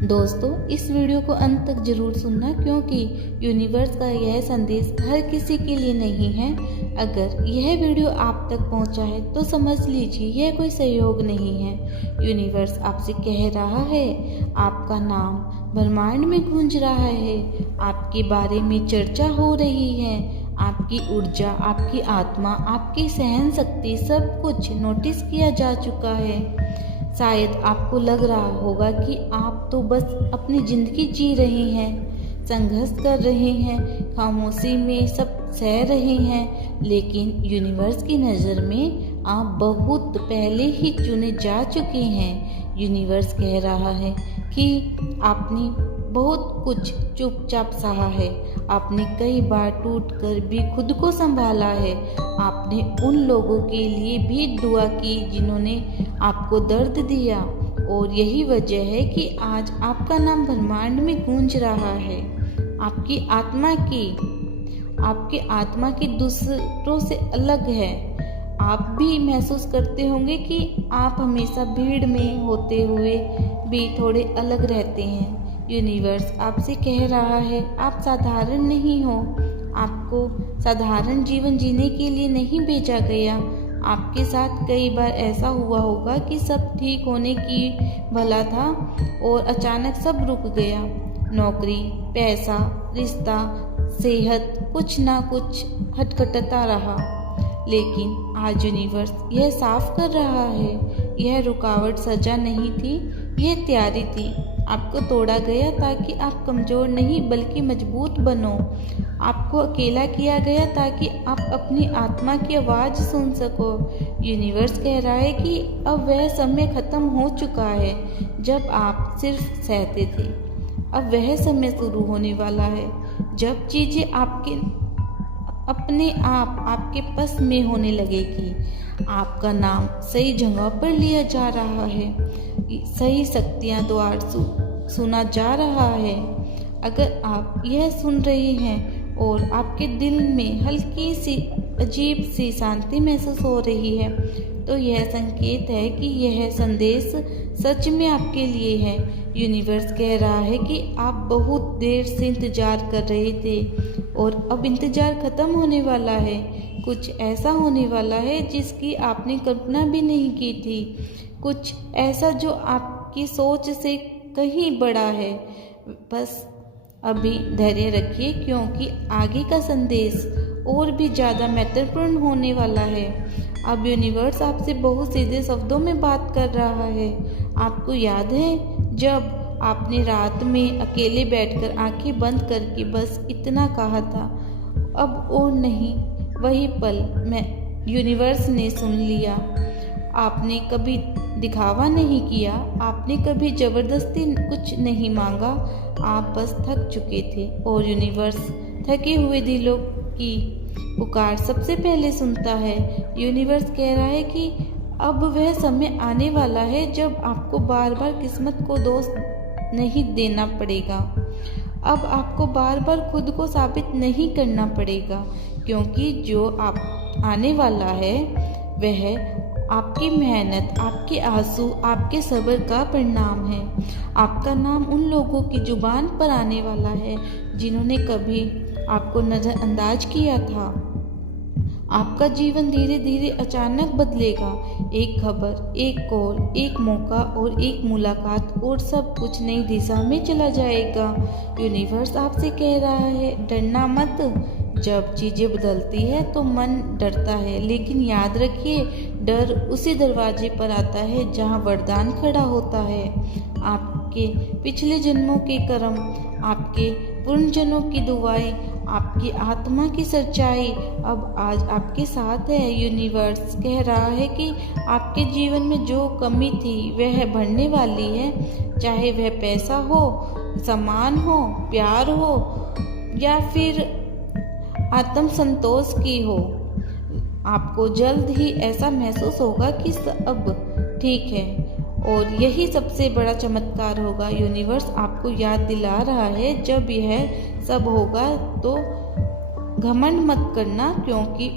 दोस्तों, इस वीडियो को अंत तक जरूर सुनना क्योंकि यूनिवर्स का यह संदेश हर किसी के लिए नहीं है। अगर यह वीडियो आप तक पहुंचा है तो समझ लीजिए यह कोई सहयोग नहीं है। यूनिवर्स आपसे कह रहा है, आपका नाम ब्रह्मांड में गूंज रहा है, आपके बारे में चर्चा हो रही है, आपकी ऊर्जा, आपकी आत्मा, आपकी सहन शक्ति सब कुछ नोटिस किया जा चुका है। शायद आपको लग रहा होगा कि आप तो बस अपनी ज़िंदगी जी रहे हैं, संघर्ष कर रहे हैं, खामोशी में सब सह रहे हैं, लेकिन यूनिवर्स की नज़र में आप बहुत पहले ही चुने जा चुके हैं। यूनिवर्स कह रहा है कि आपने बहुत कुछ चुपचाप सहा है, आपने कई बार टूटकर भी खुद को संभाला है, आपने उन लोगों के लिए भी दुआ की जिन्होंने आपको दर्द दिया, और यही वजह है कि आज आपका नाम ब्रह्मांड में गूंज रहा है। आपकी आत्मा की दूसरों से अलग है। आप भी महसूस करते होंगे कि आप हमेशा भीड़ में होते हुए भी थोड़े अलग रहते हैं। यूनिवर्स आपसे कह रहा है, आप साधारण नहीं हो, आपको साधारण जीवन जीने के लिए नहीं भेजा गया। आपके साथ कई बार ऐसा हुआ होगा कि सब ठीक होने की भला था और अचानक सब रुक गया। नौकरी, पैसा, रिश्ता, सेहत, कुछ ना कुछ खटखटाता रहा। लेकिन आज यूनिवर्स यह साफ कर रहा है, यह रुकावट सजा नहीं थी, यह तैयारी थी। आपको तोड़ा गया ताकि आप कमज़ोर नहीं बल्कि मजबूत बनो। आपको अकेला किया गया ताकि आप अपनी आत्मा की आवाज़ सुन सको। यूनिवर्स कह रहा है कि अब वह समय ख़त्म हो चुका है जब आप सिर्फ सहते थे। अब वह समय शुरू होने वाला है जब चीज़ें अपने आप आपके बस में होने लगेगी। आपका नाम सही जगह पर लिया जा रहा है, सही शक्तियाँ द्वार सुना जा रहा है। अगर आप यह सुन रहे हैं और आपके दिल में हल्की सी अजीब सी शांति महसूस हो रही है, तो यह संकेत है कि यह संदेश सच में आपके लिए है। यूनिवर्स कह रहा है कि आप बहुत देर से इंतजार कर रहे थे और अब इंतजार खत्म होने वाला है। कुछ ऐसा होने वाला है जिसकी आपने कल्पना भी नहीं की थी, कुछ ऐसा जो आपकी सोच से कहीं बड़ा है। बस अभी धैर्य रखिए क्योंकि आगे का संदेश और भी ज़्यादा महत्वपूर्ण होने वाला है। अब यूनिवर्स आपसे बहुत सीधे शब्दों में बात कर रहा है। आपको याद है जब आपने रात में अकेले बैठकर आंखें बंद करके बस इतना कहा था, अब और नहीं। वही पल में यूनिवर्स ने सुन लिया। आपने कभी दिखावा नहीं किया, आपने कभी ज़बरदस्ती कुछ नहीं मांगा, आप बस थक चुके थे और यूनिवर्स थके हुए दिलों की पुकार सबसे पहले सुनता है। यूनिवर्स कह रहा है कि अब वह समय आने वाला है जब आपको बार बार किस्मत को दोष नहीं देना पड़ेगा। अब आपको बार बार खुद को साबित नहीं करना पड़ेगा, क्योंकि जो आप आने वाला है वह आपकी मेहनत, आपके आंसू, आपके सब्र का परिणाम है। आपका नाम उन लोगों की जुबान पर आने वाला है जिन्होंने कभी आपको नज़रअंदाज किया था। आपका जीवन धीरे धीरे अचानक बदलेगा। एक खबर, एक कॉल, एक मौका और एक मुलाकात और सब कुछ नई दिशा में चला जाएगा। यूनिवर्स आपसे कह रहा है, डरना मत। जब चीज़ें बदलती है तो मन डरता है, लेकिन याद रखिए डर उसी दरवाजे पर आता है जहां वरदान खड़ा होता है। आपके पिछले जन्मों के कर्म, आपके पुनर्जन्मों की दुआएं, आपकी आत्मा की सच्चाई अब आज आपके साथ है। यूनिवर्स कह रहा है कि आपके जीवन में जो कमी थी वह भरने वाली है, चाहे वह पैसा हो, सम्मान हो, प्यार हो या फिर आत्मसंतोष की हो। आपको जल्द ही ऐसा महसूस होगा कि अब ठीक है, और यही सबसे बड़ा चमत्कार होगा। यूनिवर्स आपको याद दिला रहा है, जब यह सब होगा तो घमंड मत करना, क्योंकि